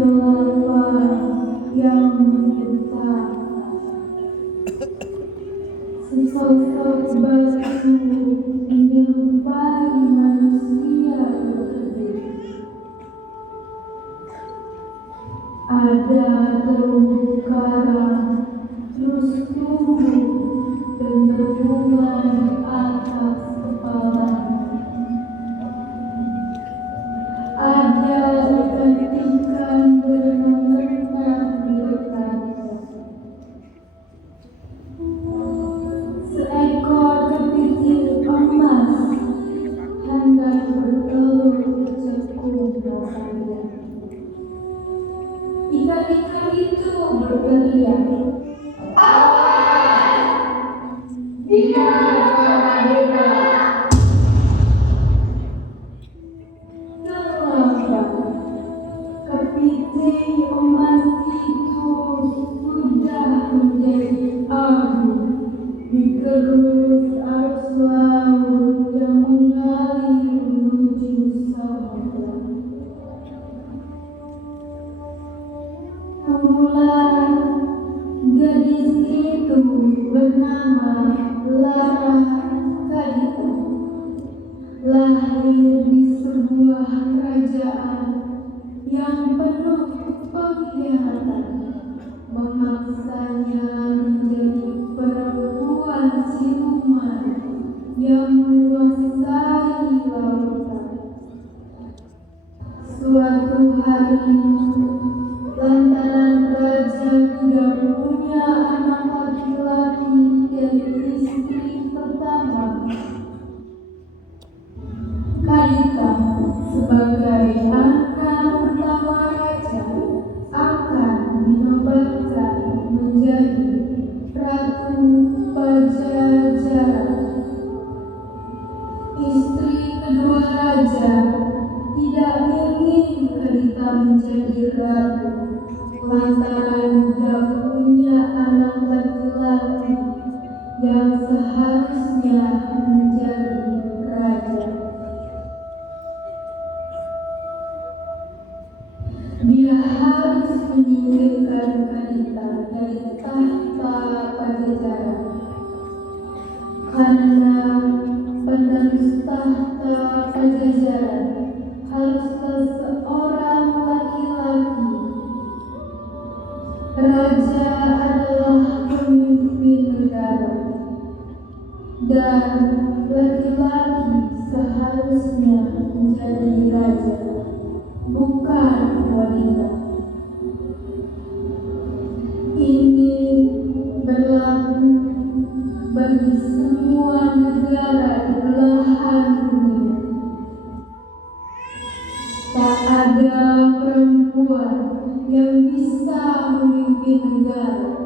berlarva yang menderita. Sesosok batu menyerupai manusia bekerja. Ada terumbu karang terus tumbuh dan berbunga di atas kepala. Ada ikan-ikan berenang di dekatnya. Seekor kepiting emas hendak bertelur secukupnya saja. Ikan-ikan itu berteriak, "Awas! Dia merdeka!" Kenapa kepiting emas itu sudah menjadi abu digerus arus laut yang mengalir menuju samudra? Mulai gadis itu bernama Lara Kadita, lahir di sebuah kerajaan yang penuh pengkhianatan, memaksanya menjadi perempuan siluman yang menguasai lautan. Suatu hari, lantaran raja tidak punya anak laki-laki dari istri pertama, Kadita sebagai anak pertama raja akan dinobatkan menjadi Ratu Pajajaran. Istri kedua raja tidak ingin Kadita menjadi ratu lantaran tidak punya anak laki-laki yang seharusnya menjadi raja. Dia harus menyingkirkan Kadita dari tahta Pajajaran karena penerus tahta Pajajaran haruslah seorang laki-laki. Raja adalah pemimpin negara dan laki-laki seharusnya menjadi raja, bukan wanita. Ini berlaku bagi semua negara di belahan dunia. Tak ada perempuan yang bisa memimpin negara.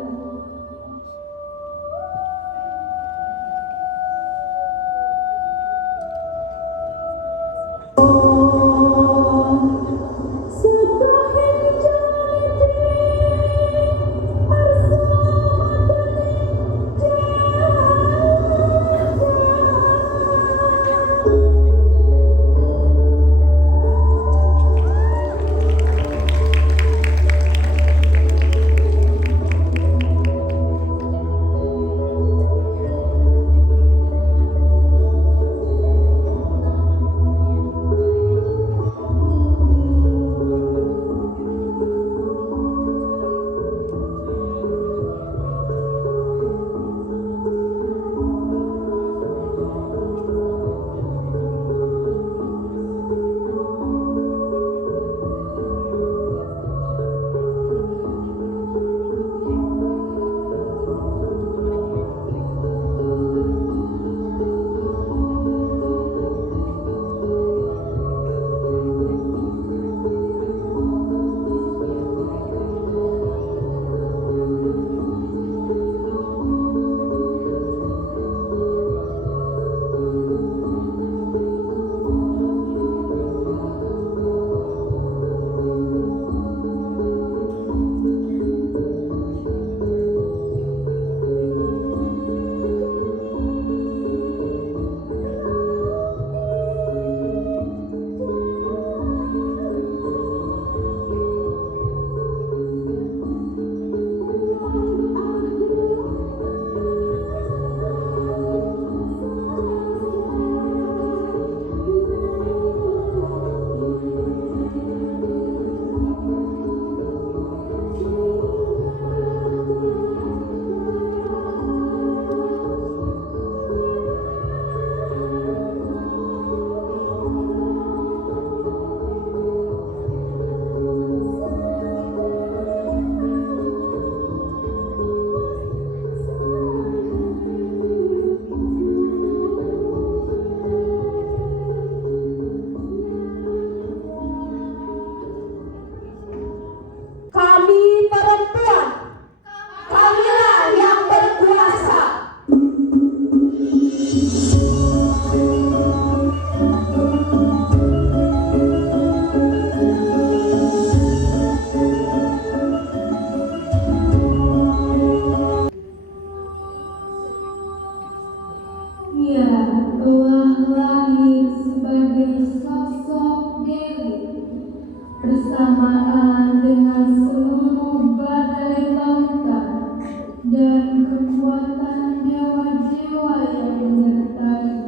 bersamaan dengan seluruh badai lautan dan kekuatan dewa-dewa yang menyertai.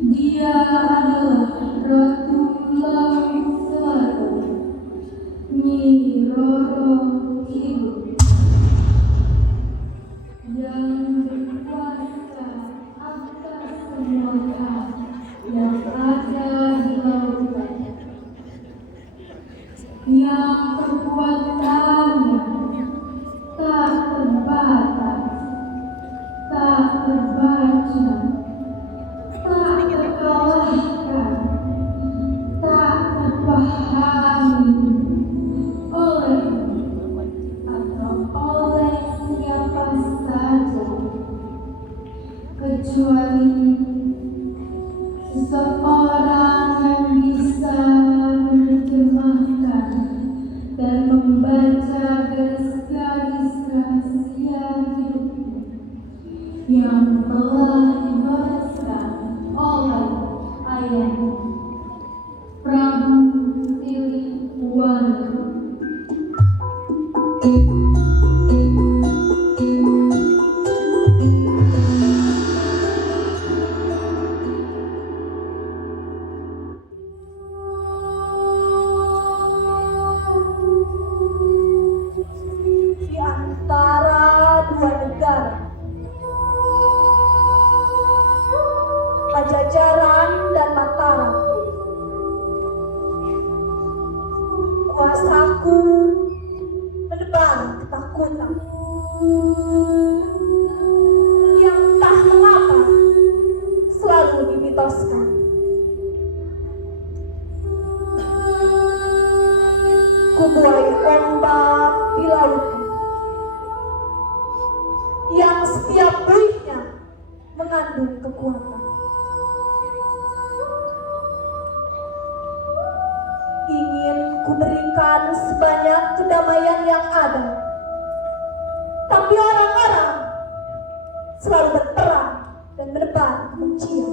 Dia adalah Ratu Laut Selatan, Nyi Roro Kidul, yang berkuasa atas semua hal yang ada di lautan, yang kekuatannya tak terbatas, tak terbaca, tak terkalahkan, tak terpahami oleh atau oleh siapa saja, kecuali seseorang yang bisa menerjemahkan dan membaca garis-garis rahasia hidupnya yang telah dibalaskan oleh ayahnya, Prabu Siliwangi. Di antara dua negara, Pajajaran dan Mataram, kuasaku menebar ketakutan yang entah mengapa selalu dimitoskan. Kubuai ombak di lautan yang setiap buihnya mengandung kekuatan. Ingin kuberikan sebanyak kedamaian yang ada, tapi orang-orang selalu berperang dan menebar kebencian.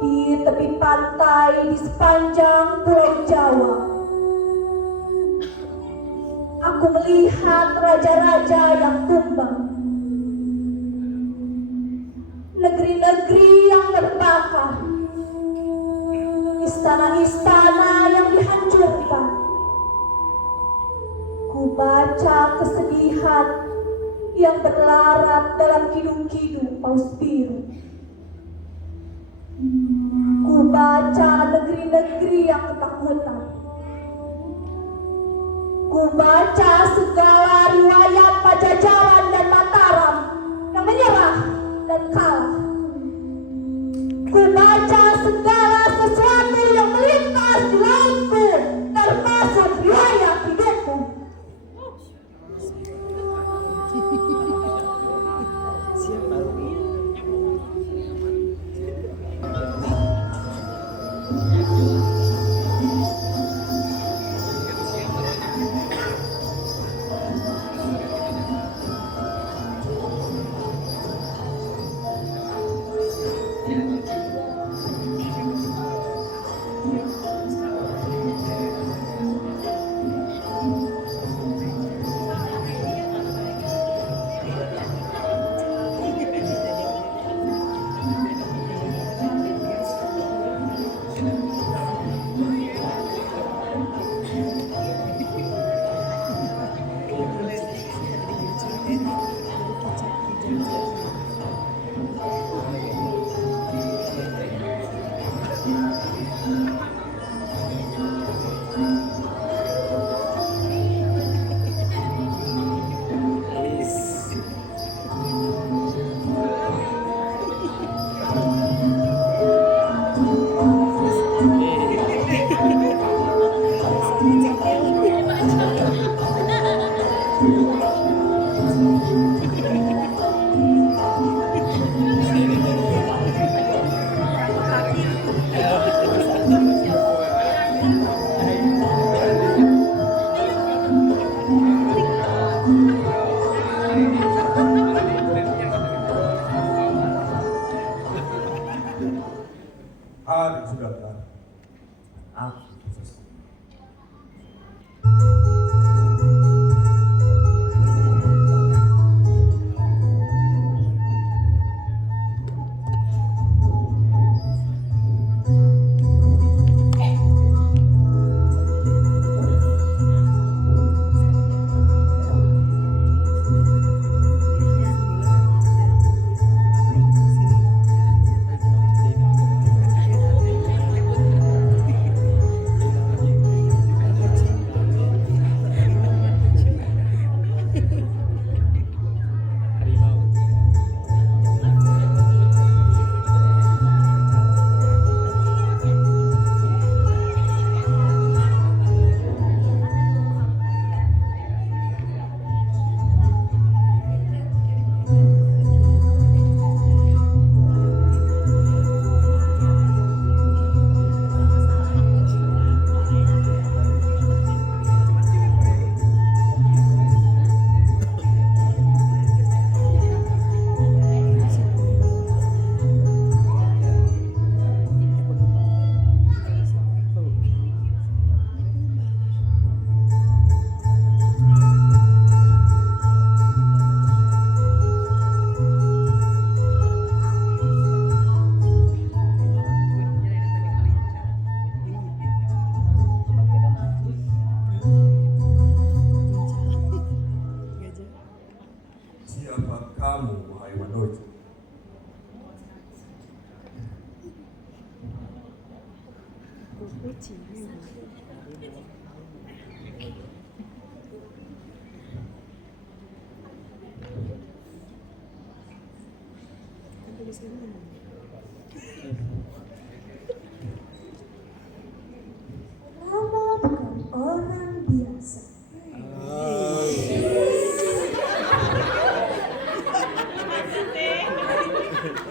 Di tepi pantai di sepanjang Pulau Jawa, aku melihat raja-raja yang tumbang, negeri-negeri yang terbakar, istana-istana yang dihancurkan. Ku baca kesedihan yang berlarat dalam kidung-kidung paus biru. Ku baca negeri-negeri yang ketakutan. Ku baca segala riwayat Pajajaran dan Mataram yang menyerah dan kalah. Ku baca segala sesuatu yang melintas di lautku, termasuk riwayat hidupku. kamu, wahai Wanoja. Rama bukan orang biasa.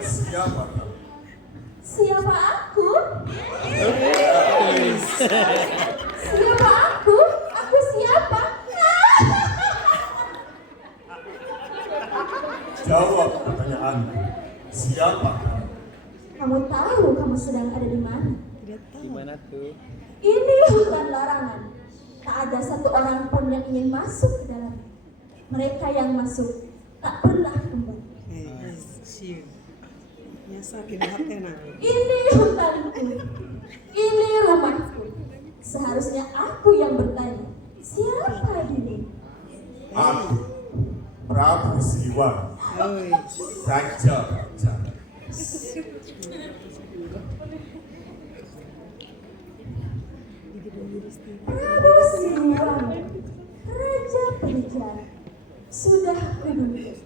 Siapa kamu? Siapa aku? Siapa aku? Aku siapa? Jawab pertanyaanku. Siapa kamu? Kamu tahu kamu sedang ada di mana? Di mana tuh? Ini hutan larangan. Tak ada satu orang pun yang ingin masuk ke dalam. Mereka yang masuk tak pernah kembali. Siap. Nyasa kinahatena. Ini hutanku. Ini rumahku. Seharusnya aku yang bertanya. Siapa dirimu? Aku, Prabu Siliwangi, Oi. Raja Pajajaran. Prabu Siliwangi, Raja Pajajaran. Sudah kuduga.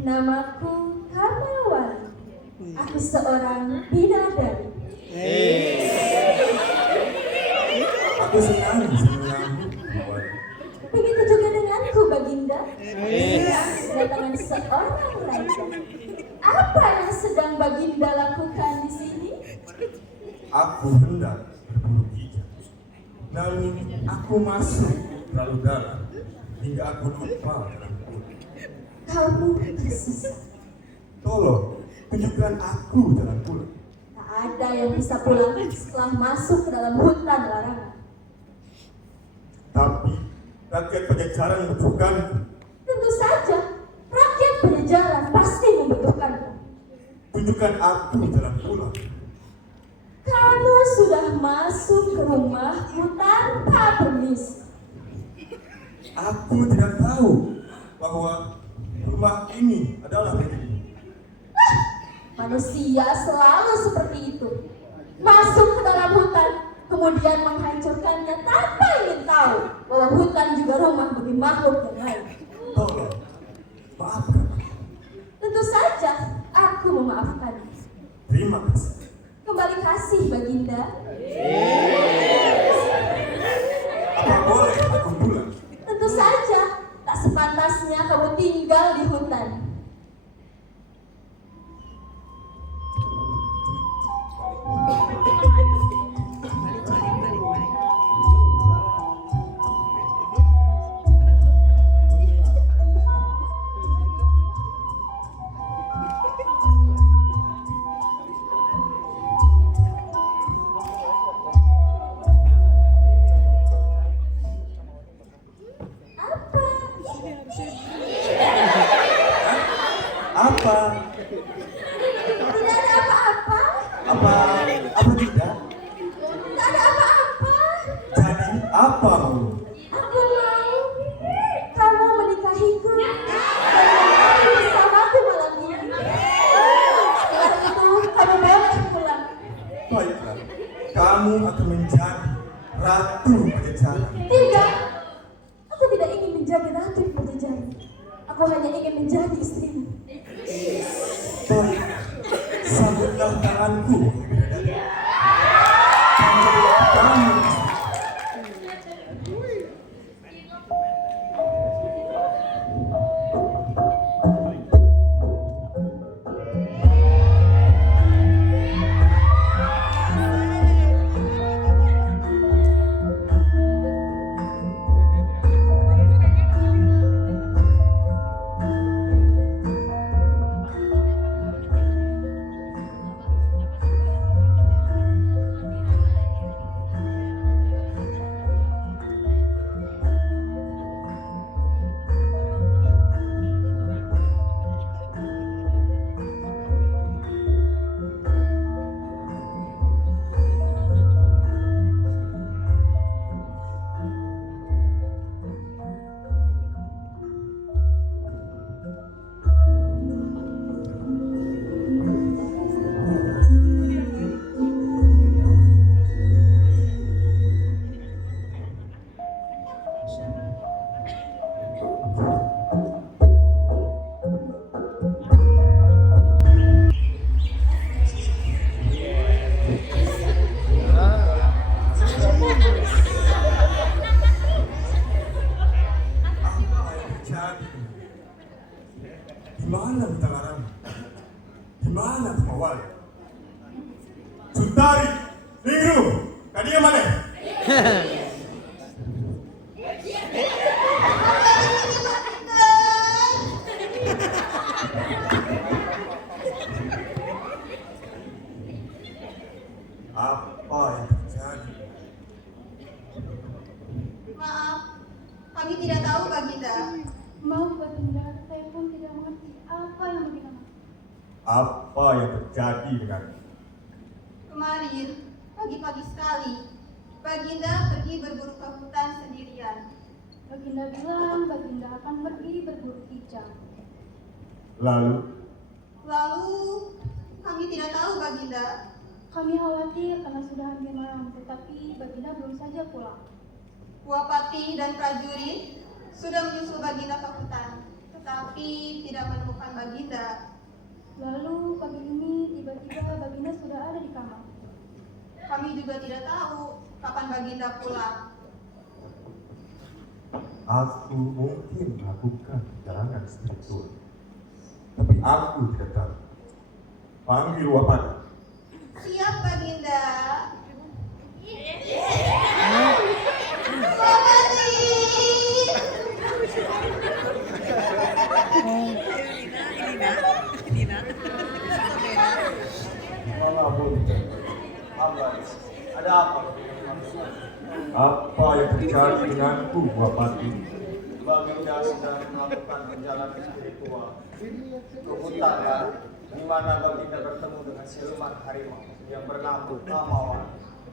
Namaku Kamawali. Aku seorang bidadari. Aku senang bisa menyambut Mawali. Begitu juga denganku, Baginda. Kedatangan seorang raja. Apa yang sedang Baginda lakukan di sini? Aku hendak berburu hijau. Namun aku masuk terlalu dalam hingga aku lupa dalam pulau. Kamu tersisa. Tolong tunjukkan aku jalan pulang. Tak ada yang bisa pulang setelah masuk ke dalam hutan larangan. Tapi rakyat Pajajaran membutuhkanku. Tentu saja, rakyat Pajajaran pasti membutuhkanmu. Tunjukkan aku jalan pulang. Kamu sudah masuk ke rumahku tanpa permisi. Aku tidak tahu bahwa rumah ini adalah milikmu. Manusia selalu seperti itu. Masuk ke dalam hutan, kemudian menghancurkannya tanpa ingin tahu bahwa hutan juga rumah bagi makhluk yang lain. Tolong, maafkan aku. Tentu saja, aku memaafkan. Terima kasih. Kembali kasih, Baginda. Apa boleh aku pulang? Tentu saja, tak sepantasnya kamu tinggal di hutan. Balik. Apa? Tidak ada apa-apa. Apa tidak? Tidak ada apa-apa. Jadi apa mau? Aku mau kamu menikahiku dan menikah bersamaku malam ini. Setelah itu kamu boleh pulang. Baiklah, kamu akan menjadi ratu Pajajaran. Tidak, aku tidak ingin menjadi ratu di Pajajaran. Aku hanya ingin menjadi istrimu. Baik, sambutlah tanganku. Kamu mana Kamawali? Sutari, Ningru, kadinya mana? Apa yang terjadi? Maaf, kami tidak tahu Baginda. Maaf Baginda, saya pun tidak mengerti apa yang Baginda maksud. Apa yang terjadi dengan Kemarin, pagi-pagi sekali, Baginda pergi berburu ke hutan sendirian. Baginda bilang Baginda akan pergi berburu kijang. lalu Kami tidak tahu Baginda. Kami khawatir karena sudah hampir malam, tetapi Baginda belum saja pulang. Wapati dan prajurit sudah menyusul Baginda ke hutan, tetapi tidak menemukan Baginda. Lalu pagi ini tiba-tiba Baginda sudah ada di kamar. Kami juga tidak tahu kapan Baginda pulang. aku mungkin melakukan perjalanan spiritual, tapi aku tidak tahu. Panggil Wapati. Siap Baginda. Wapati. Ada apa? Apa yang terjadi denganku, Wapati? Baginda sedang melakukan perjalanan spiritual ke hutan ya, di mana Baginda bertemu dengan siluman harimau yang bernama Kamawali.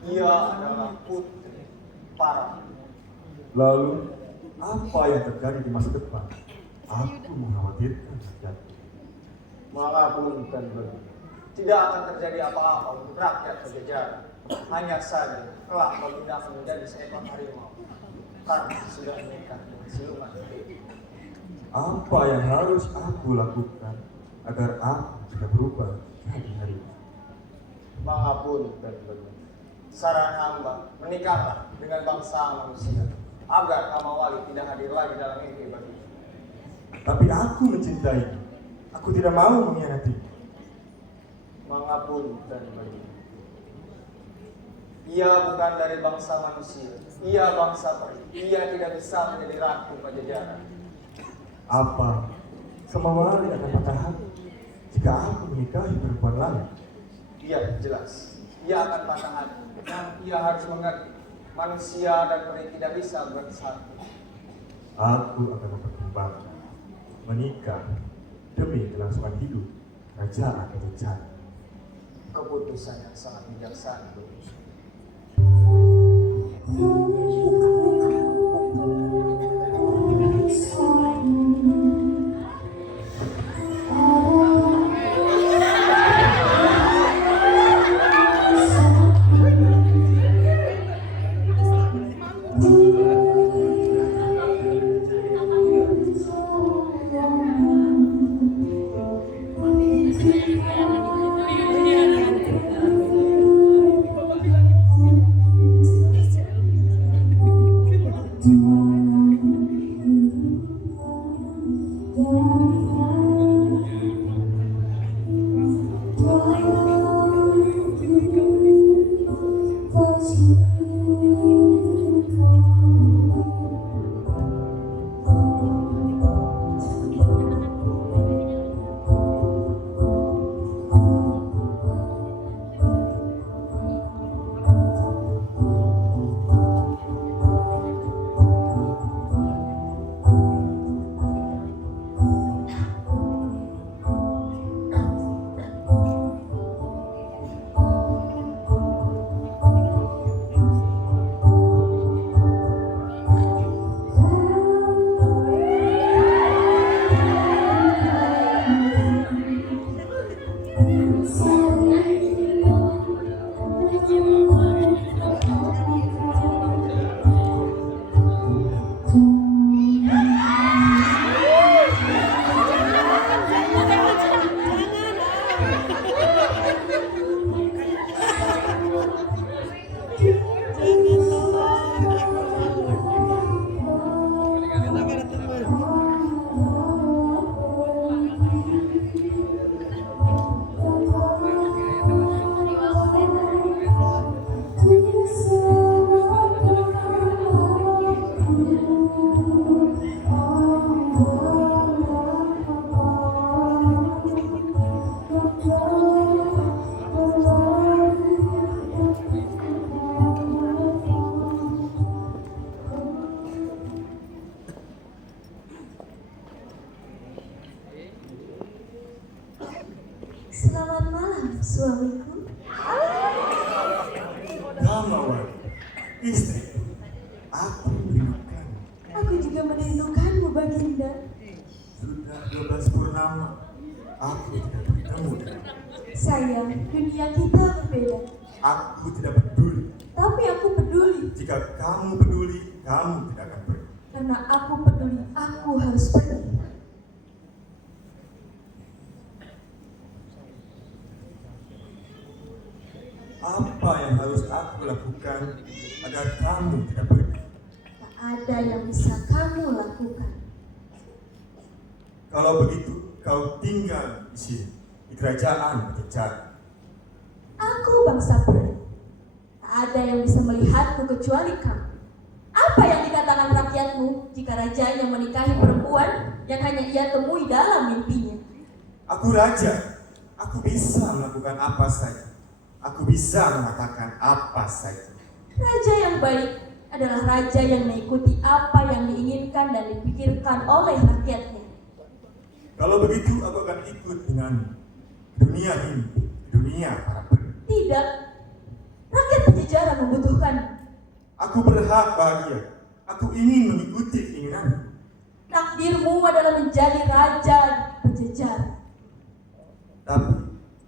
Ia adalah putri Para. Lalu, apa yang terjadi di masa depan? Aku mengkhawatirkan rakyat. Mengapunten Baginda, tidak akan terjadi apa-apa untuk rakyat Pajajaran. Hanya saja kelak Baginda akan menjadi seekor harimau karena sudah menikah dengan siluman. Apa yang harus aku lakukan agar aku tidak berubah jadi harimau? Mengapunten Baginda, saran hamba menikahlah dengan bangsa manusia agar Kamawali tidak hadir lagi dalam mimpi Baginda. Tapi aku mencintainya. Aku tidak mau mengkhianati. Mengapunten Baginda, ia bukan dari bangsa manusia, ia bangsa peri. Ia tidak bisa menjadi ratu Pajajaran. Apa Kamawali akan patah hati jika aku menikahi perempuan lain? Iya, jelas. Ia akan patah hati dan ia harus mengerti manusia dan peri tidak bisa bersatu. Aku akan mempertimbangkan menikah demi kelangsungan hidup kerajaan Pajajaran. Keputusan yang sangat bijaksana. Selamat malam, suamiku. Damawati, istri, aku merindukan. Aku juga merindukanmu, Baginda. Sudah 12 purnama, aku tidak bertemu denganmu. Sayang, dunia kita berbeda. Aku tidak peduli. Tapi aku peduli. Jika kamu peduli, kamu tidak akan pergi. Karena aku peduli, aku harus pergi. Apa yang harus aku lakukan agar kamu tidak pergi? Tak ada yang bisa kamu lakukan. Kalau begitu, kau tinggal di sini, di kerajaan Pajajaran. Aku bangsa peri. Tak ada yang bisa melihatku kecuali kamu. Apa yang dikatakan rakyatmu jika rajanya menikahi perempuan yang hanya ia temui dalam mimpinya? Aku raja, aku bisa melakukan apa saja. Aku bisa mengatakan apa saja. Raja yang baik adalah raja yang mengikuti apa yang diinginkan dan dipikirkan oleh rakyatnya. Kalau begitu, aku akan ikut denganmu. Dunia mimpi, dunia para peri. Tidak, rakyat Pajajaran membutuhkan. Aku berhak bahagia. Aku ingin mengikuti keinginanmu. Takdirmu adalah menjadi raja Pajajaran. Tapi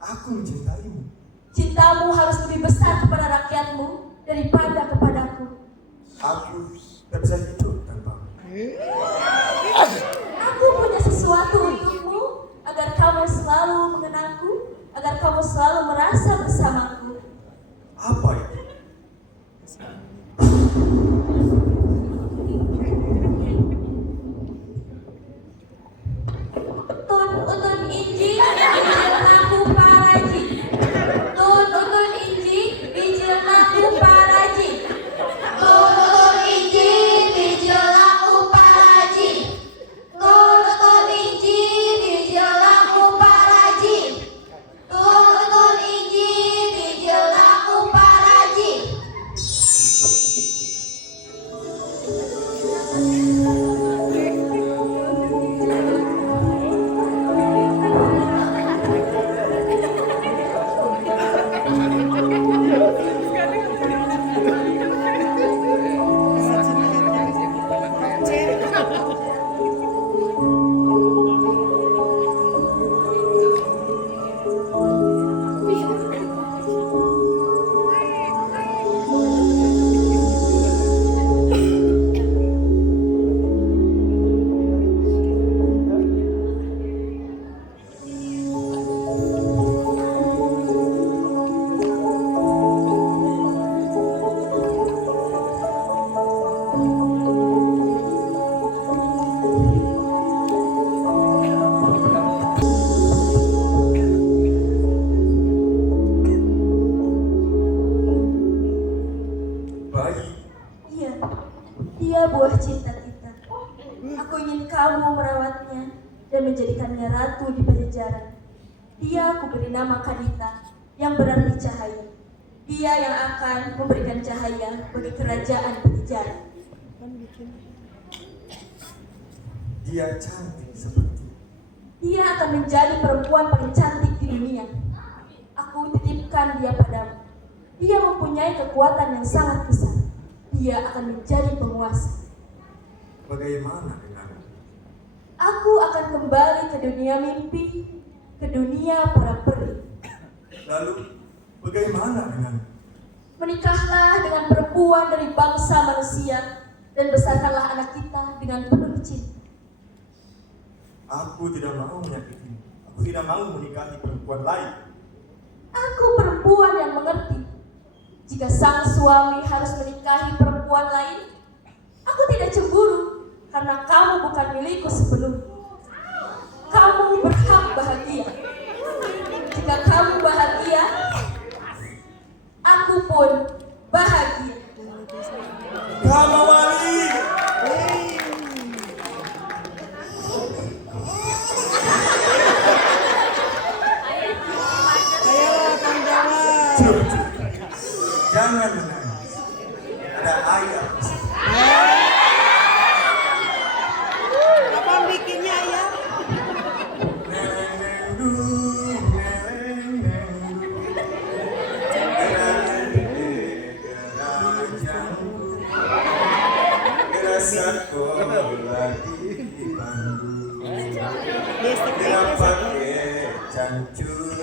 aku mencintaimu. Cintamu harus lebih besar kepada rakyatmu daripada kepadaku. Aku tak bisa hidup tanpamu. Aku punya sesuatu untukmu agar kamu selalu mengenangku, agar kamu selalu merasa bersamaku. Apa itu? Tun inji, bijilnaku paraji. Tun inji, bijilnaku paraji. Tun inji, bijilnaku paraji. Tun inji, bijilnaku paraji. Tun inji, bijilnaku paraji. Bayi, Iya, dia buah cinta kita. Aku ingin kamu merawatnya dan menjadikannya ratu di Pajajaran. Dia aku beri nama Kadita, yang berarti cahaya. Dia yang akan memberikan cahaya bagi kerajaan Pajajaran. dia cantik seperti Dia akan menjadi perempuan paling cantik di dunia. Aku titipkan dia padamu. Dia mempunyai kekuatan yang sangat besar. Dia akan menjadi penguasa. bagaimana denganmu? Aku akan kembali ke dunia mimpi, ke dunia para peri. Lalu bagaimana denganmu? Menikahlah dengan perempuan dari bangsa manusia dan besarkanlah anak kita dengan penuh cinta. Aku tidak mau menyakitimu. Aku tidak mau menikahi perempuan lain. Aku perempuan yang mengerti. Jika sang suami harus menikahi perempuan lain, aku tidak cemburu karena kamu bukan milikku sebelumnya. Kamu berhak bahagia. Jika kamu bahagia, aku pun bahagia. Damawati! Ayolah Kang Jawa. Cukup. Jangan menangis. Ada ayah di sini. Kapan bikinnya ya? Neneng du, neneng kancut.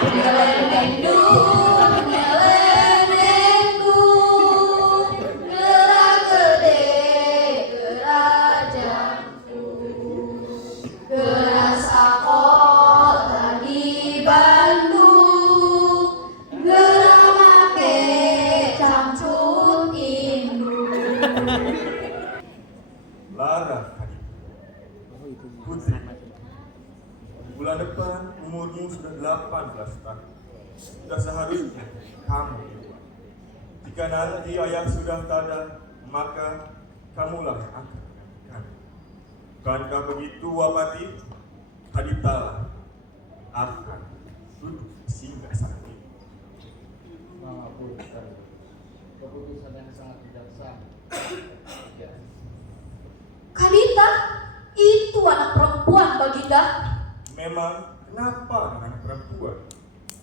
Ngelendeng-dung, ngelendeng-dung, gerak gede gerajanku, gerak sekolah di Bandung, gerak make cangcut indung. Lara Putri, bulan depan umurmu sudah 18 tahun. Sudah seharusnya kamu keluar. Jika nanti ayah sudah tak ada, maka kamulah yang akan menggantikan. Bukankah begitu, Wapati? Kadita akan duduk singgah sana ini. Mengaburkan keputusan yang sangat bijaksana. Ya. Kadita, itu anak perempuan, Baginda. Memang kenapa dengan perempuan?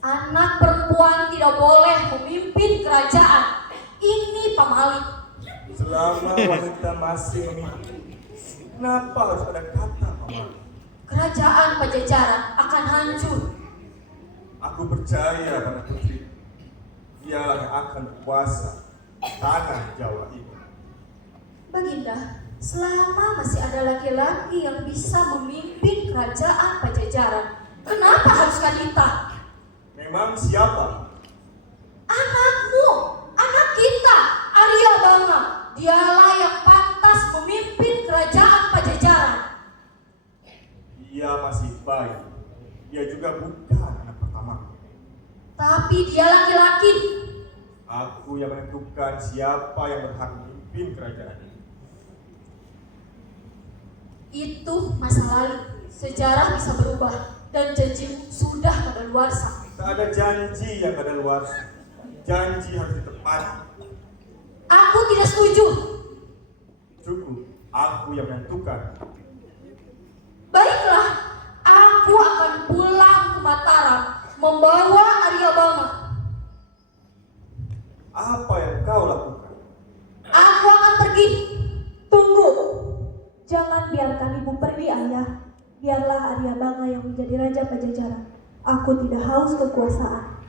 Anak perempuan tidak boleh memimpin kerajaan. Ini pamali. Selama wanita masih memimpin, kenapa harus ada kata pamali? Kerajaan Pajajaran akan hancur. Aku percaya pada Putri. Dialah yang akan berkuasa tanah Jawa ini. Baginda, selama masih ada laki-laki yang bisa memimpin kerajaan Pajajaran, kenapa harus Kadita? Memang siapa? Anakmu, anak kita, Arya Banga. Dialah yang pantas memimpin kerajaan Pajajaran. Dia masih bayi. Dia juga bukan anak pertama. Tapi dia laki-laki. Aku yang menentukan siapa yang berhak memimpin kerajaan ini. Itu masa lalu. Sejarah bisa berubah dan janjimu sudah kadaluarsa. Tak ada janji yang kadaluarsa. Janji harus ditepati. Aku tidak setuju. Cukup, aku yang menentukan. Baiklah, aku akan pulang ke Mataram membawa Arya Banga. Apa yang kau lakukan? Aku akan pergi. Tunggu, jangan biarkan ibu pergi, ayah. Biarlah Arya Banga yang menjadi raja Pajajaran. Aku tidak haus kekuasaan.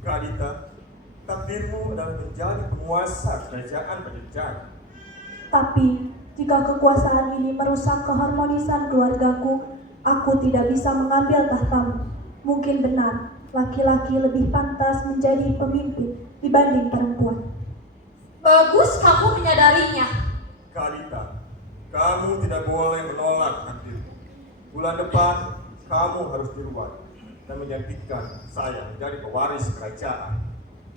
Kadita, takdirmu adalah menjadi penguasa kerajaan Pajajaran. Tapi jika kekuasaan ini merusak keharmonisan keluargaku, aku tidak bisa mengambil tahtamu. Mungkin benar, laki-laki lebih pantas menjadi pemimpin dibanding perempuan. Bagus kamu menyadarinya. Kadita, kamu tidak boleh menolak takdirmu. Bulan depan, kamu harus diruat dan menjadikan saya menjadi pewaris kerajaan.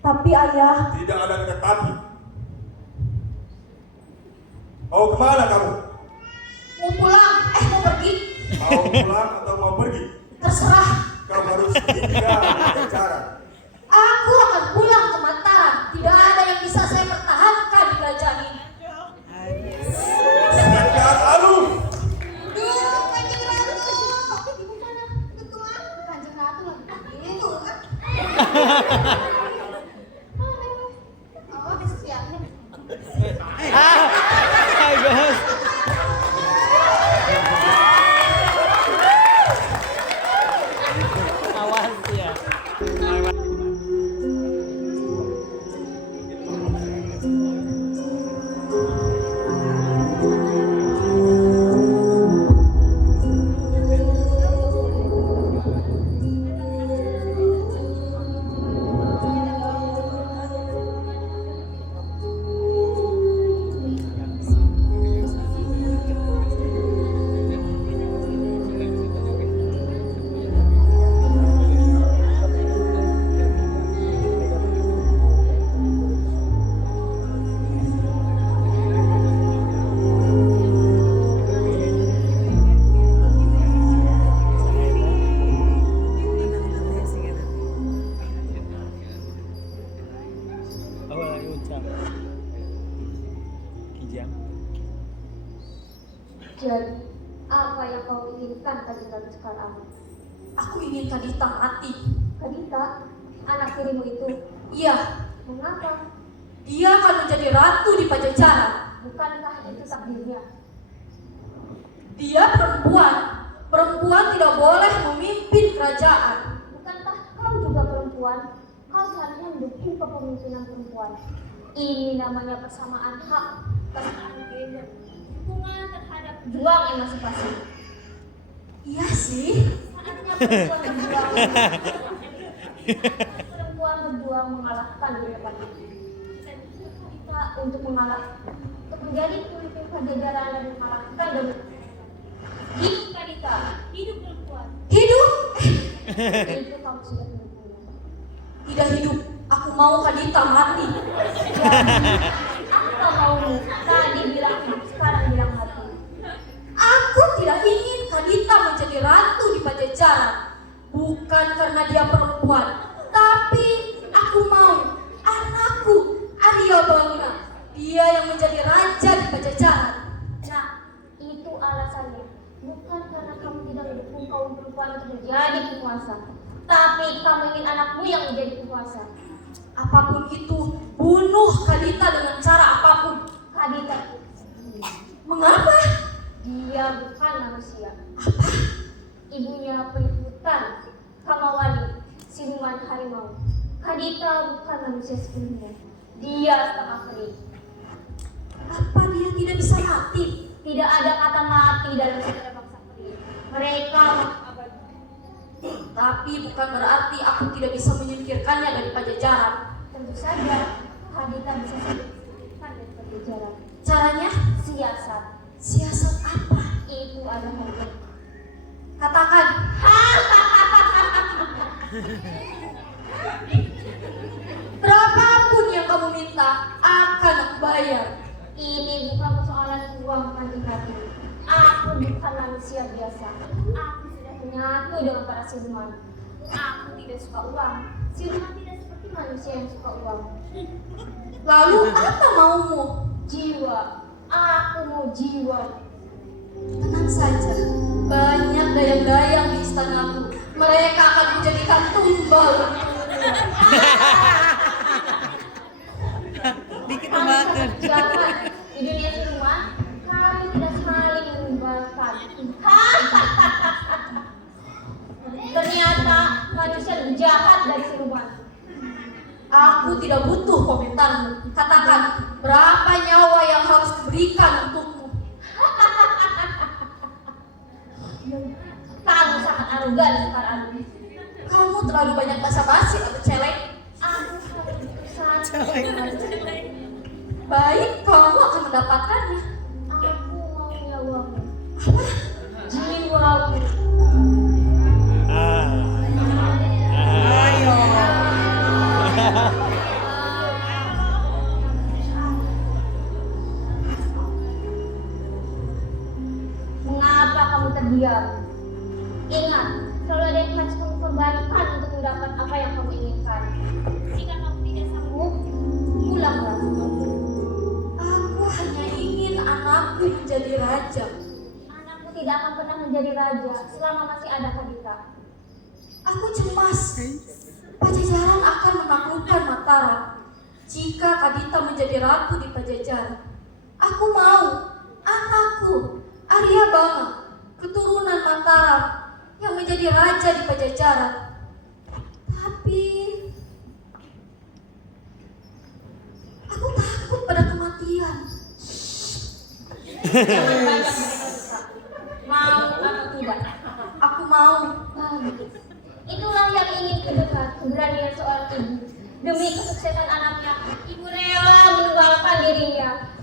Tapi ayah, Tidak ada kata tapi. Mau kemana kamu? Mau pulang, mau pergi. Mau pulang atau mau pergi? Terserah. Kau harus tinggal di Pajajaran. Aku akan pulang ke Mataram. Tidak ada yang bisa saya pertahankan di kerajaan ini. Sedangkan lalu. Duh, Kanjeng Ratu. Ibu mana? Ketua Kanjeng Ratu lagi pergi. Oh, besok siapnya. Awas ya. Jadi, apa yang kau inginkan Kanjeng Ratu sekarang? Aku ingin Kadita mati. Kadita, anak tirimu itu, Iya, mengapa? dia akan menjadi ratu di Pajajaran. Bukankah itu takdirnya? Dia perempuan, Perempuan tidak boleh memimpin kerajaan. Bukankah kau juga perempuan? Kau seharusnya mendukung kepemimpinan perempuan. Ini namanya persamaan hak, kesetaraan gender, dukungan terhadap pejuang emansipasi. Iya sih. Saatnya perempuan berjuang mengalahkan di depan kita untuk menjadi pemimpin pajajaran dan mengalahkan demokrasi. Hidup Kadita, hidup perempuan. Hidup? Itu kamu sudah mendukungnya. Tidak hidup. Aku mau Kadita mati. Apa maumu? Tadi bilang hidup, sekarang bilang mati. Aku tidak ingin Kadita menjadi ratu di Pajajaran. Bukan karena dia perempuan, tapi aku mau anakku Arya Bangga, dia yang menjadi raja di Pajajaran. Nah, itu alasannya. Bukan karena kamu tidak mendukung kaum perempuan untuk menjadi penguasa, tapi kamu ingin anakmu yang menjadi penguasa. Apapun itu, bunuh Kadita dengan cara apapun. Kadita, Mengapa? dia bukan manusia. Apa? Ibunya peliputan, Kamawali, siluman harimau. Kadita bukan manusia sepenuhnya. Dia setengah peri. Apa dia tidak bisa mati? Tidak ada kata mati dalam sejarah bangsa peri. Mereka abadi. Tapi bukan berarti aku tidak bisa menyingkirkannya dari Pajajaran. Tentu saja, Kadita bisa disingkirkan dari Pajajaran. Caranya? Siasat. Siasat apa? Itu adalah hal. Katakan. Berapapun yang kamu minta, akan aku bayar. Ini bukan persoalan uang kanjeng Ratu. Aku bukan manusia biasa. Aku sudah menyatu dengan para siluman. Aku tidak suka uang. Siluman tidak seperti manusia yang suka uang. Lalu apa maumu? Jiwa. Aku mau jiwa. Tenang saja, banyak dayang-dayang di istanaku. Mereka akan menjadikan tumbal. Dikit makan. Jangan. Di dunia siluman, kami tidak saling menumbalkan. Ternyata manusia lebih jahat dari siluman. Aku tidak butuh komentarmu. Katakan, berapa nyawa yang harus kuberikan untukmu? Kamu sangat arogan sekarang. Kamu terlalu banyak basa-basi atau celeng. Aku sangat berusaha. Baik, kamu akan mendapatkannya. Aku mau nyawamu. Apa? Jiwamu. Ayo. Mengapa kamu terdiam? Ingat, selalu ada yang harus kamu korbankan untuk mendapat apa yang kamu inginkan. Jika kamu tidak sanggup, pulanglah. Aku hanya ingin anakku menjadi raja. Anakmu tidak akan pernah menjadi raja selama masih ada Kadita. Aku cemas. Pajajaran akan menaklukkan Mataram jika Kadita menjadi ratu di Pajajaran. Aku mau anakku Arya Bangga, keturunan Mataram, yang menjadi raja di Pajajaran. Tapi aku takut pada kematian. Jangan banyak bercerita. Mau atau tidak? Aku mau. Bagus. Itulah yang ingin kudengar, keberanian seorang ibu. Demi kesuksesan anaknya, ibu rela menunggalkan dirinya.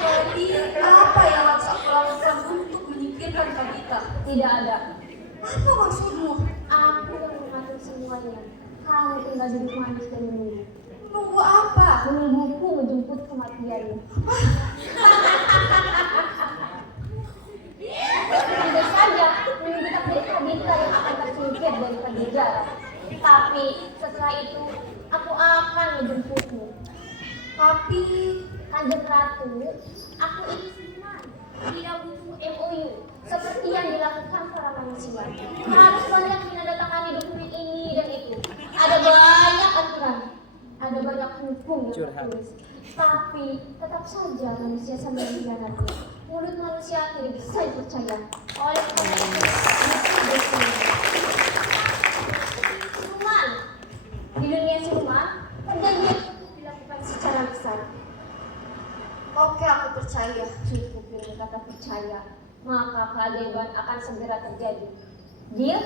Jadi apa yang harus aku lakukan untuk menyingkirkan Kadita? Tidak ada. Apa maksudmu? Aku yang mengatur semuanya. Kamu tinggal duduk manis dan menunggu. Menunggu apa? Menungguku menjemput kematianmu. Tentu saja menunggu takdir Kadita yang akan tersingkir dari Pajajaran. Tapi setelah itu aku akan menjemputmu. Tapi Kanjeng Ratu, aku ini siluman. Tidak butuh MOU seperti yang dilakukan para manusia. Harus banyak menandatangani dokumen ini dan itu. Ada banyak aturan, ada banyak hukum yang tertulis. Tapi tetap saja manusia sambil mengkhianati. Mulut manusia tidak bisa dipercaya. Oleh karena itu, siluman. Di dunia siluman, perjanjian itu dilakukan secara besar. Oke, aku percaya. Cukup dengan kata percaya, maka keajaiban akan segera terjadi. Deal?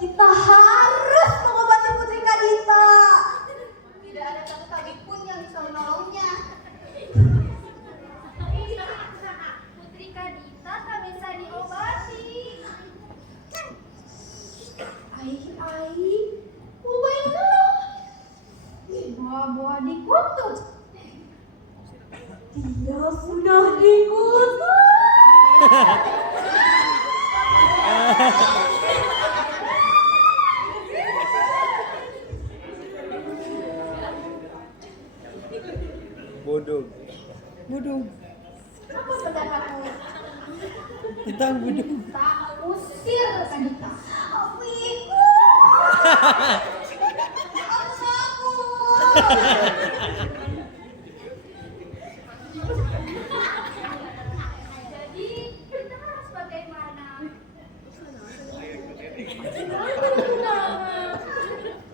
Kita harus mengobati Putri Kadita. Tidak ada satu tabib pun yang bisa menolongnya. Putri Kadita tak bisa diobati. Ai, bubain dulu. Buah-buah dikutuk. Dia sudah dikutuk. Bodong. Apa pendapatmu? Tentang bodong. Tak usir Kadita. Aku ikut. Aku takut. Jadi kita harus bagaimana?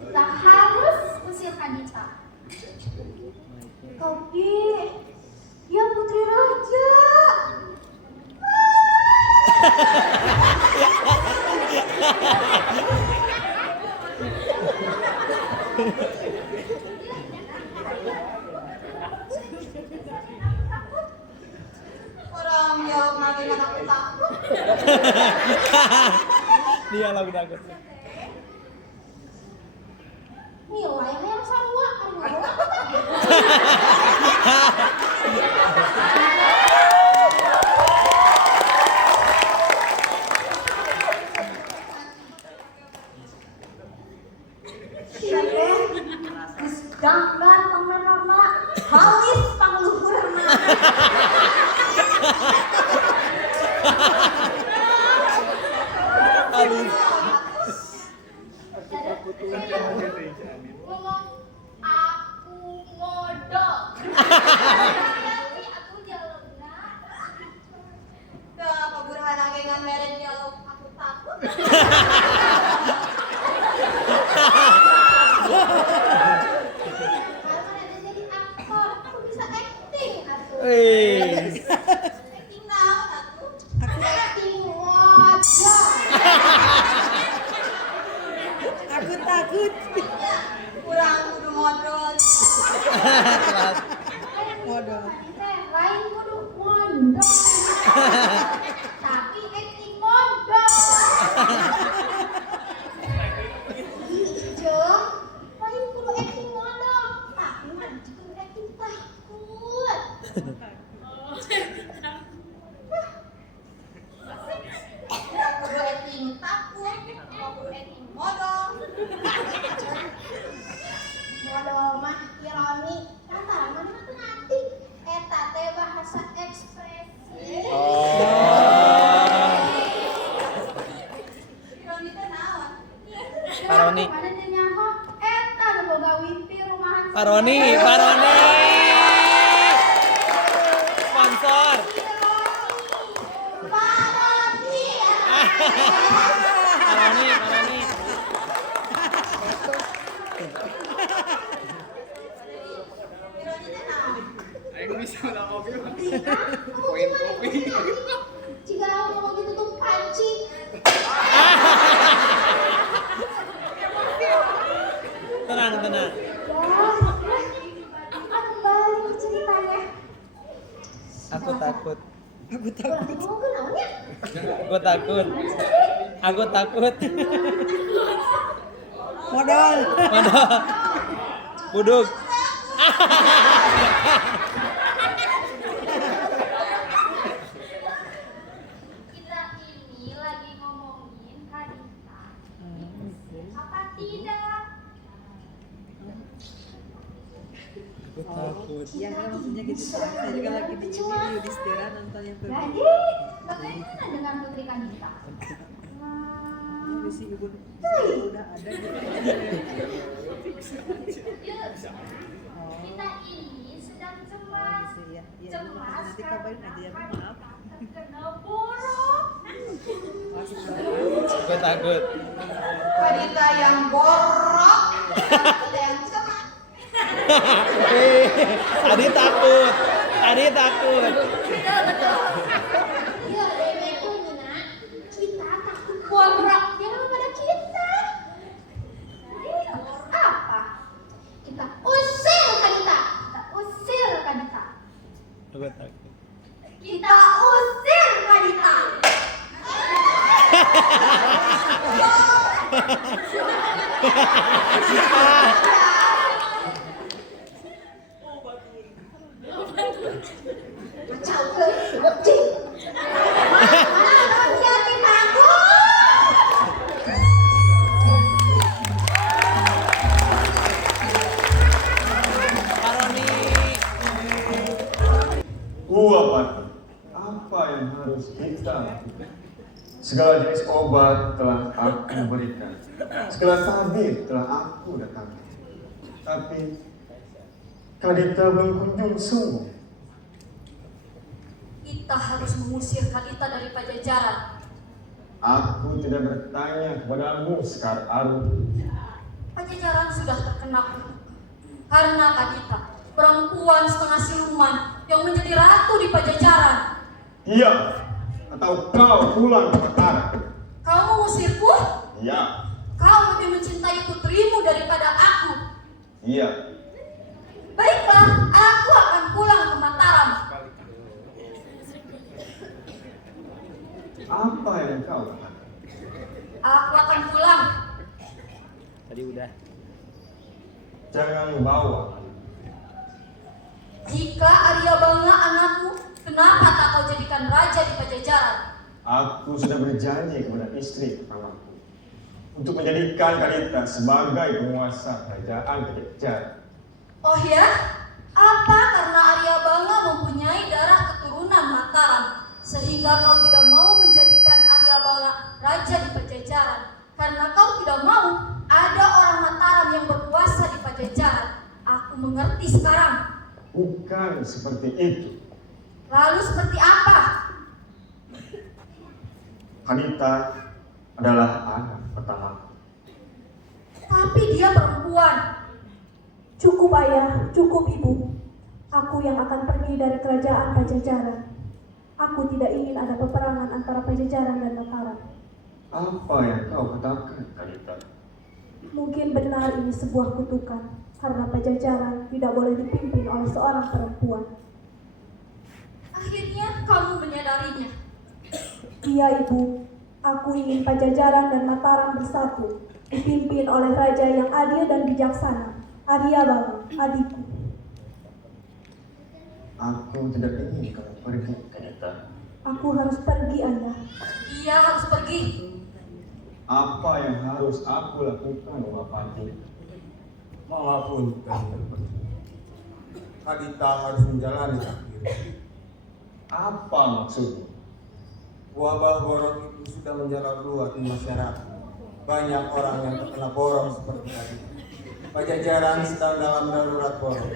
Kita harus usir Kadita. Tapi dia putri raja. Orang jawab nanti kan aku takut. Dia lagu takut. Nilai yang sama. Sedangkan pengenama halis pangluhurna. Halus. Ngomong aku ngodok. Tapi aku dialogna. Dah keburhan agengan meren dialog aku takut. Kalau ada jadi aktor, aku bisa acting atuh. Wih. Acting naon aku? Acting ngodok. Aku takut. Kurang kudu modal. Waduh. Lain kudu mondok. Tapi acting mondok. Paroni. Mana teh nyaho? Eta nu boga wifi rumahan. Paroni. Sponsor. Paroni. Jika aku mau ditutup panci. Tenang. Kembali ceritanya. Aku takut. Mau kenalnya? Aku takut. Modal. Buduk. Kita ini lagi ngomongin Kadita. Apa tidak? Aku takut. Iya kan maksudnya gitu. Saya juga lagi di Yudhistira nonton yang tuh. Jadi, bagaimana dengan Putri Kadita? Di si ibu udah ada gitu. Kita ini sedang cemas. Iya. Cemas Nanti kabarin aja ya, maaf. kena borok. Aku takut. Kadita yang borok, Kadita yang cemas. Tadi takut. Ya, itu Nina. Kita takut borok. Jangan pada kita. Apa? Kita usir Kadita. Aku takut. Kita usir Kadita. Kacau ke kucing. Mana jadi takut? Paroni. Gua Pati, apa yang harus kita lakukan? Segala jenis obat telah aku berikan. Segala tabib telah aku datangkan. Tapi Kadita belum kunjung sembuh. Kita harus mengusir Kadita dari Pajajaran. Aku tidak bertanya kepadamu, Sekar Arum. Pajajaran sudah terkena kutuk karena Kadita, perempuan setengah siluman yang menjadi ratu di Pajajaran. Iya, atau kau pulang ke Petara. Kau mengusirku? Iya, Kau lebih mencintai putrimu daripada aku. iya. Baiklah, aku akan pulang ke Mataram. Apa yang kau lakukan? Aku akan pulang. Tadi udah. Jangan bawa. Jika Arya Bangga anakku, kenapa tak kau jadikan raja di Pajajaran? Aku sudah berjanji kepada istri pertamaku untuk menjadikan Kadita sebagai penguasa kerajaan Pajajaran. Oh ya? Apa karena Arya Bangga mempunyai darah keturunan Mataram, sehingga kau tidak mau menjadikan Arya Bangga raja di Pajajaran? Karena kau tidak mau ada orang Mataram yang berkuasa di Pajajaran. Aku mengerti sekarang. Bukan seperti itu. Lalu seperti apa? Kadita adalah anak pertamaku. Tapi dia perempuan. Cukup ayah, cukup ibu. Aku yang akan pergi dari kerajaan Pajajaran. Aku tidak ingin ada peperangan antara Pajajaran dan Mataram. Apa yang kau katakan, Kadita? Mungkin benar ini sebuah kutukan, karena Pajajaran tidak boleh dipimpin oleh seorang perempuan. Akhirnya kamu menyadarinya. Iya ibu, aku ingin Pajajaran dan Mataram bersatu, dipimpin oleh raja yang adil dan bijaksana, Arya Bangga, adikku. Aku tidak ingin kau pergi, Kadita. Aku harus pergi, ayah. Dia harus pergi. Apa yang harus aku lakukan, Bapati? Mengapunten. Kadita harus menjalani takdir. Apa maksudmu? Wabah borok itu sudah menjalar luas di masyarakat. banyak orang yang terkena borong seperti tadi. Pajajaran sedang dalam darurat borong.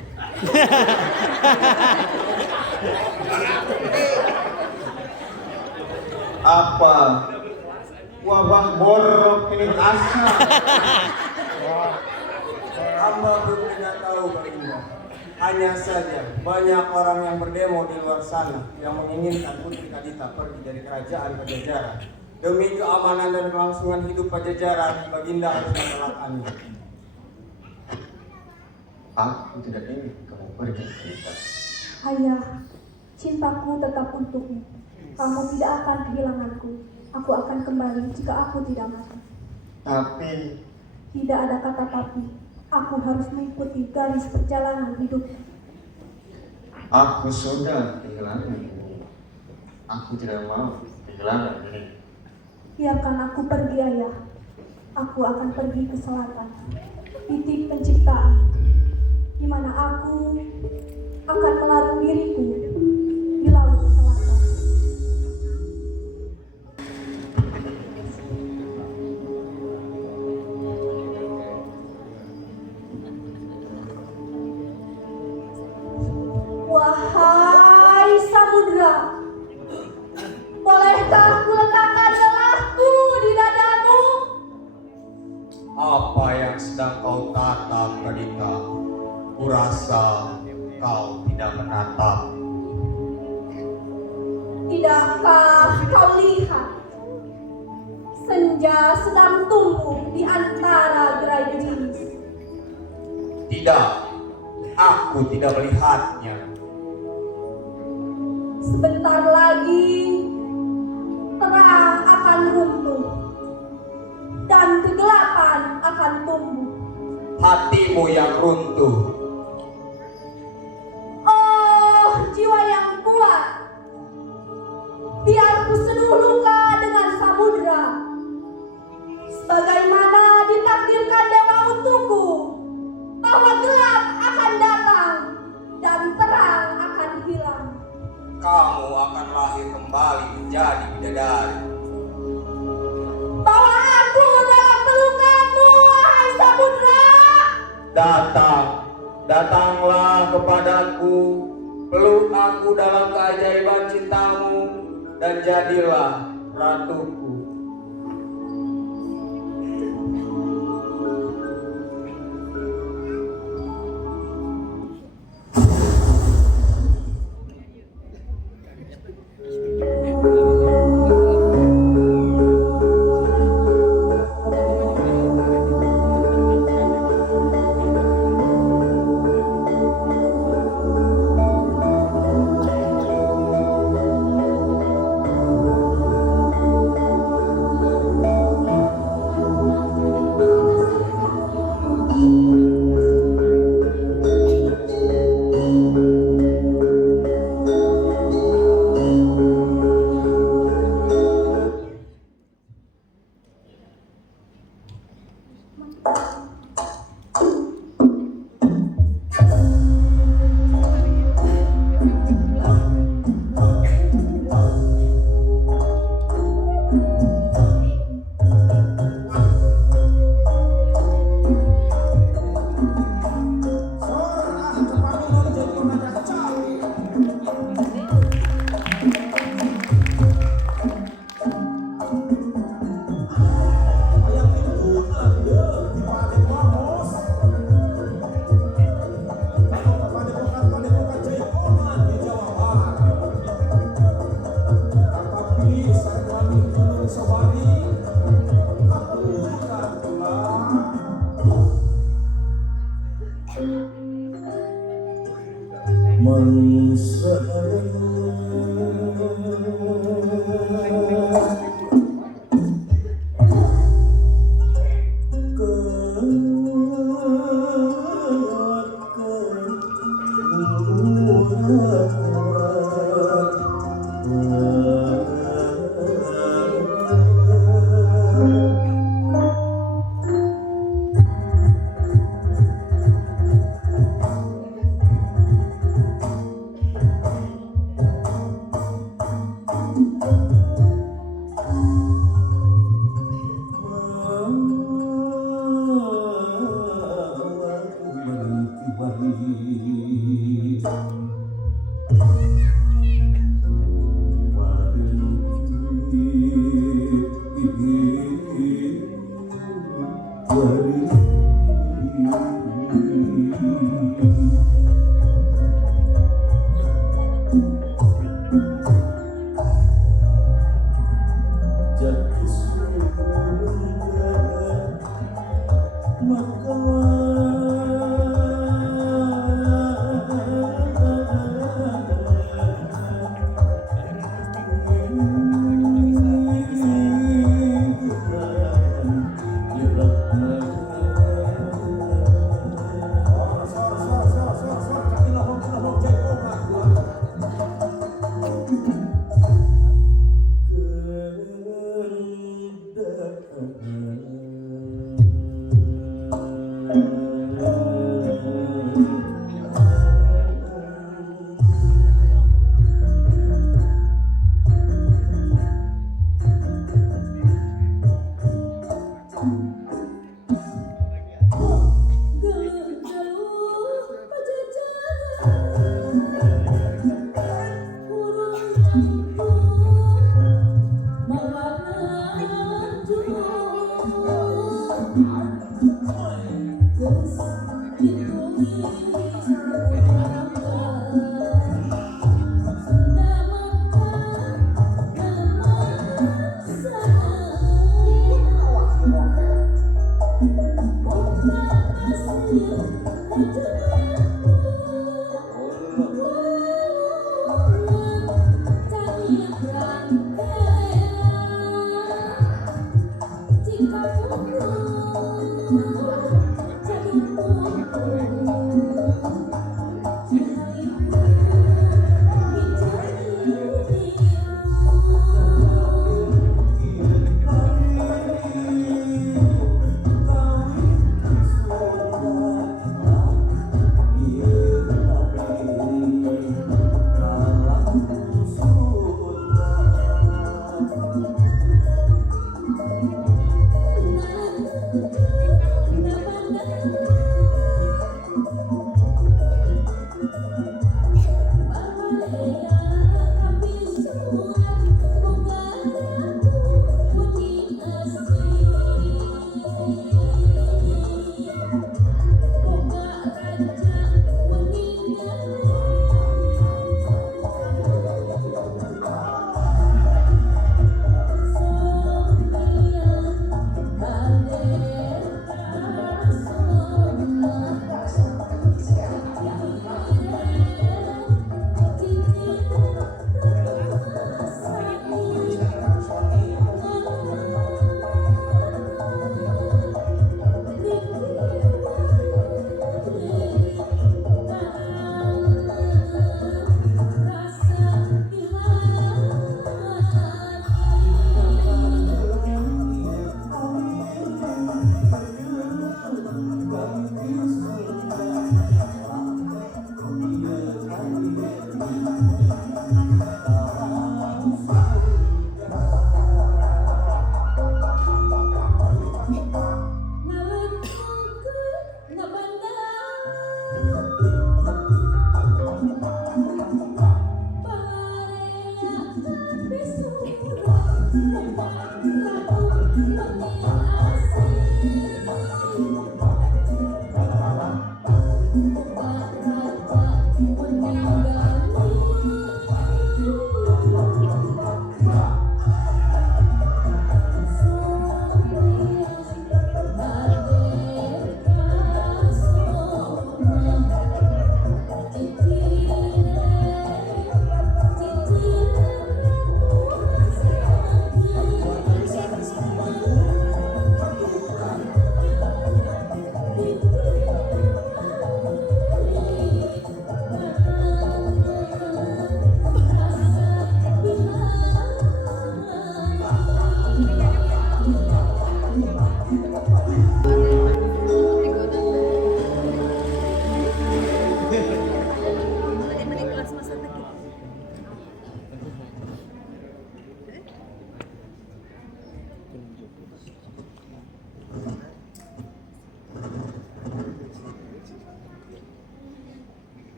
Apa? Wabah borok ini asal. Hamba belum tidak tahu Baginda. Hanya saja banyak orang yang berdemo di luar sana yang menginginkan Putri Kadita pergi dari kerajaan Pajajaran. Demi keamanan dan kelangsungan hidup Pajajaran, Baginda harus menolakkannya. Aku tidak ingin kamu pergi, Kadita. Ayah, cintaku tetap untukmu. Kamu tidak akan kehilanganku. Aku akan kembali jika aku tidak mati. Tapi Tidak ada kata tapi. Aku harus mengikuti garis perjalanan hidup. aku sudah kehilangan ini. Aku tidak mau kehilangan ini. Biarkan aku pergi, Ayah. Aku akan pergi ke selatan, titik penciptaan, di mana aku akan melarung diriku di laut selatan. Wahai samudra, bolehkah aku letakkan lelahku di dadamu? Apa yang sedang kau tatap, Kadita? Kurasa kau tidak menatap. Tidakkah kau lihat senja sedang tumbuh di antara gerai jenis? Tidak, aku tidak melihatnya. Sebentar lagi terang akan runtuh dan kegelapan akan tumbuh. Hatimu yang runtuh. Oh, jiwa yang kuat, biar ku seduh luka dengan samudra, sebagaimana ditakdirkan dewa untukku, bahwa gelap akan datang dan terang akan hilang. Kamu akan lahir kembali menjadi bidadari. Bawa aku dalam pelukanmu, wahai samudra. Datanglah kepadaku, peluk aku dalam keajaiban cintamu, dan jadilah ratuku.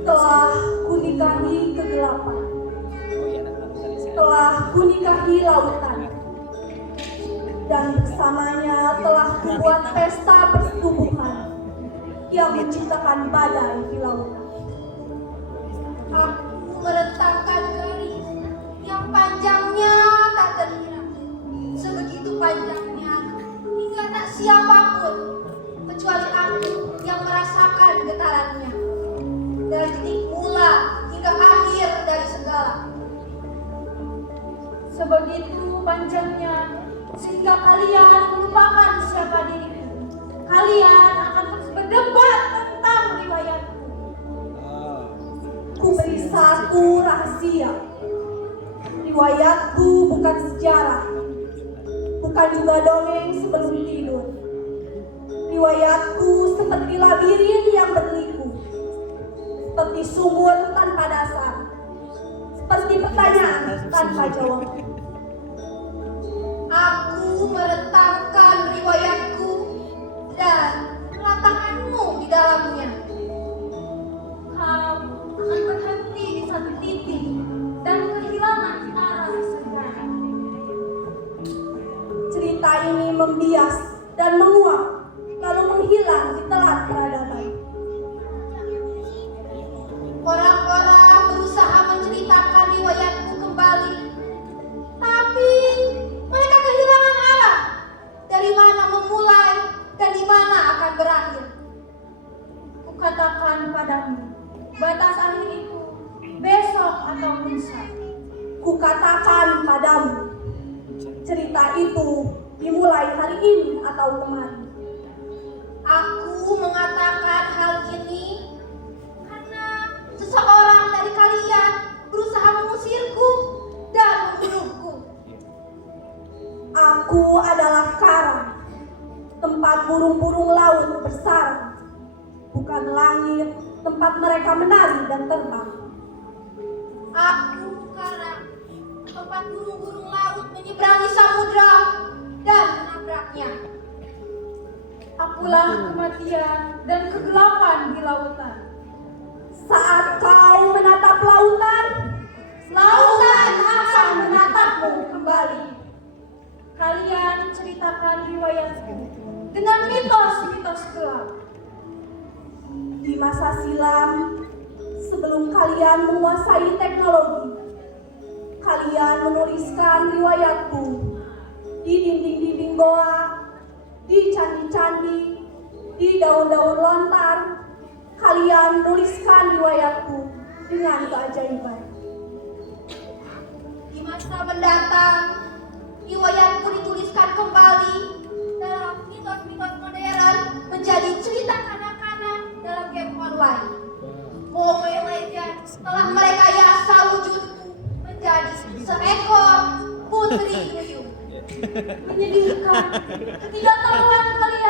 Telah kunikahi kegelapan, telah kunikahi lautan, dan bersamanya telah kubuat pesta persetubuhan yang menciptakan badai di lautan. Aku merentangkan garis yang panjangnya tak terkira. Sebegitu panjangnya hingga tak siapapun kecuali aku yang merasakan getarannya. Dari titik mula hingga akhir dari segala. Sebegitu panjangnya sehingga kalian melupakan siapa diriku. Kalian akan terus berdebat tentang riwayatku. Ku beri satu rahasia. Riwayatku bukan sejarah, bukan juga dongeng sebelum tidur. Riwayatku seperti labirin yang berliku, seperti sumur tanpa dasar, seperti pertanyaan tanpa jawab. Aku merentangkan riwayatku dan letakkanmu di dalamnya. Kau akan berhenti di satu titik dan kehilangan arah sejarah. Cerita ini membias dan menguap, lalu menghilang di telan peradaban. Orang-orang berusaha menceritakan riwayatku kembali, tapi mereka kehilangan arah. Dari mana memulai dan di mana akan berakhir. Kukatakan padamu, batas akhir itu besok atau lusa. Kukatakan padamu, cerita itu dimulai hari ini atau kemarin. Aku mengatakan hal ini karena seseorang dari kalian berusaha mengusirku dan membunuhku. Aku adalah karang, tempat burung-burung laut bersarang, bukan langit tempat mereka menari dan terbang. Aku karang, tempat burung-burung laut menyeberangi samudra dan menabraknya. Akulah kematian dan kegelapan di lautan. Saat kau menatap lautan, lautan akan menatapmu kembali. Kalian ceritakan riwayatku dengan mitos-mitos gelap. Di masa silam, sebelum kalian menguasai teknologi, kalian menuliskan riwayatku di dinding-dinding goa, di candi-candi, di daun-daun lontar. Kalian menuliskan riwayatku dengan keajaiban. Di masa mendatang, riwayatku dituliskan kembali dalam mitos-mitos modern menjadi cerita kanak-kanak dalam game online. Mobile Legends telah merekayasa wujudku menjadi seekor putri duyung. Menyedihkan ketidaktahuan kalian